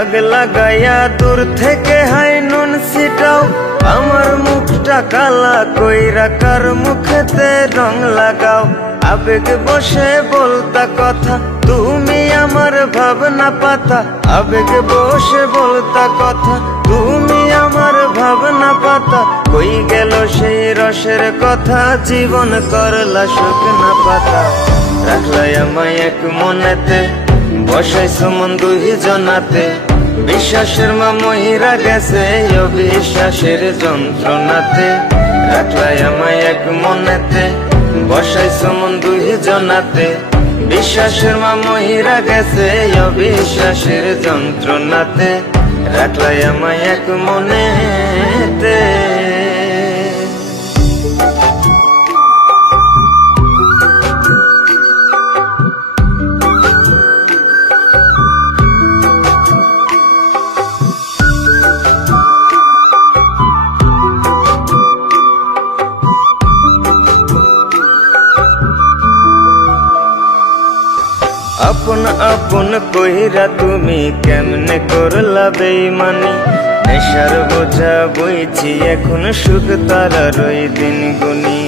দাগ লাগাইয়া দূর থেকে হাই নুন ছিটাও, আমার মুখটা কালা কইরা কার মুখেতে রং লাগাও। আবেগ বসে বলতা কথা, তুমি আমার ভাবনা পাতা। আবেগ বসে বলতা কথা, তুমি আমার ভাবনা পাতা। কই গেল সেই রসের কথা, জীবন করলা শুকনা পাতা। রাখলাই আমায় এক মনেতে, বসাইছো মন দুই জনাতে। বিশ্বাসের মা মহিরা গেছে অবিশ্বাসের যন্ত্রণাতে। রাখলাই আমায় এক মনেতে, বসাইছো মন দুই জনাতে। বিশ্বাসের মা মহিরা গেছে অবিশ্বাসের যন্ত্রণাতে। রাখলাই আমায় এক মনেতে। আপন আপন কইরা তুমি কেমনে করলা বেইমানি। নেশার বোঝা বইছি এখন সুখ তারার ওই দিন গুনি।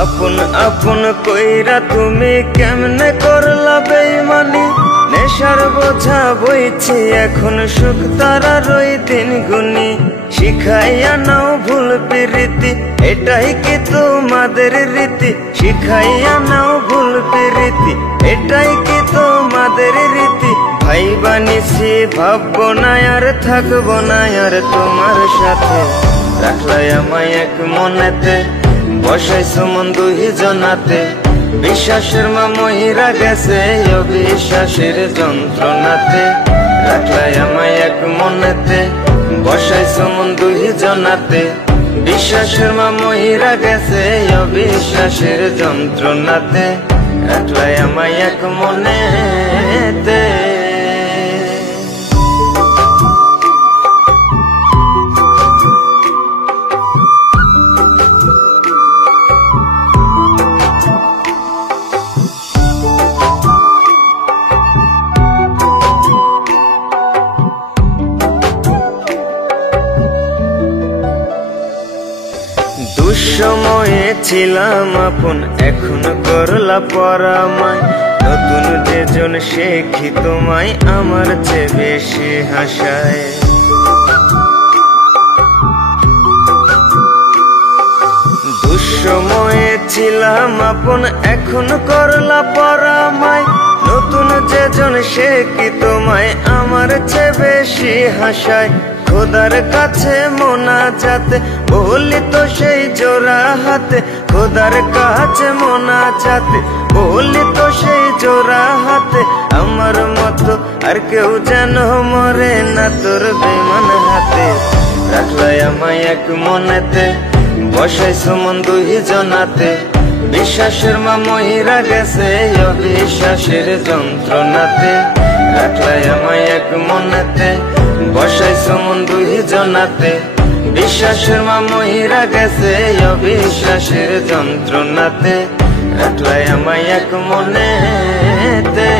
আপন আপন কইরা তুমি কেমনে করলা বেইমানি। নেশার বোঝা বইছি এখন সুখ তারার ওই দিন গুনি। শিখাইয়া নাও ভুল প্রীতি, এটাই কি তোমাদের রীতি। শিখাইয়া নাও ভুল প্রীতি, এটাই কি তোমাদের রীতি। ভাই বানিছি ভাববো না আর থাকবো না আর তোমার সাথে। রাখলাই আমায় এক মনেতে, বসাইছো মন দুই জনাতে। বিশ্বাসের মা মহিরা গেছে অবিশ্বাসের যন্ত্রণাতে। রাখলাই আমায় এক মনেতে, বসাইছো মন দুই জনাতে। বিশ্বাসের মা মহিরা গেছে অবিশ্বাসের যন্ত্রণাতে। রাখলাই আমায় এক মনেতে। দুঃসময়ে ছিলাম আপন, এখন করলা পরামায়। নতুন যেজন সে কি তোমায় আমার চেয়ে বেশি হাসায়। দুঃসময়ে ছিলাম আপন, এখন করলা পরামায়। নতুন যেজন সে কি তোমায় আমার চেয়ে বেশি হাসায়। খোদার কাছে মোনাজাতে বলি তো সেই জোড়া হাতে। খোদার কাছে মোনাজাতে বলি তো সেই জোড়া হাতে। আমার মতো আর কেউ যেন মরে না তোর বেমান হাতে। রাখলাই আমায় এক মনেতে, বসাইছো মন দুই জনাতে। বিশ্বাসের মা মহিরা গেছে অবিশ্বাসের যন্ত্রণাতে। রাখলাই আমায় এক মনেতে, বসাইছো মন দুই জনাতে। বিশ্বাসের মা মহিরা গেছে অবিশ্বাসের যন্ত্রণাতে। রাখলাই আমায় এক মনেতে।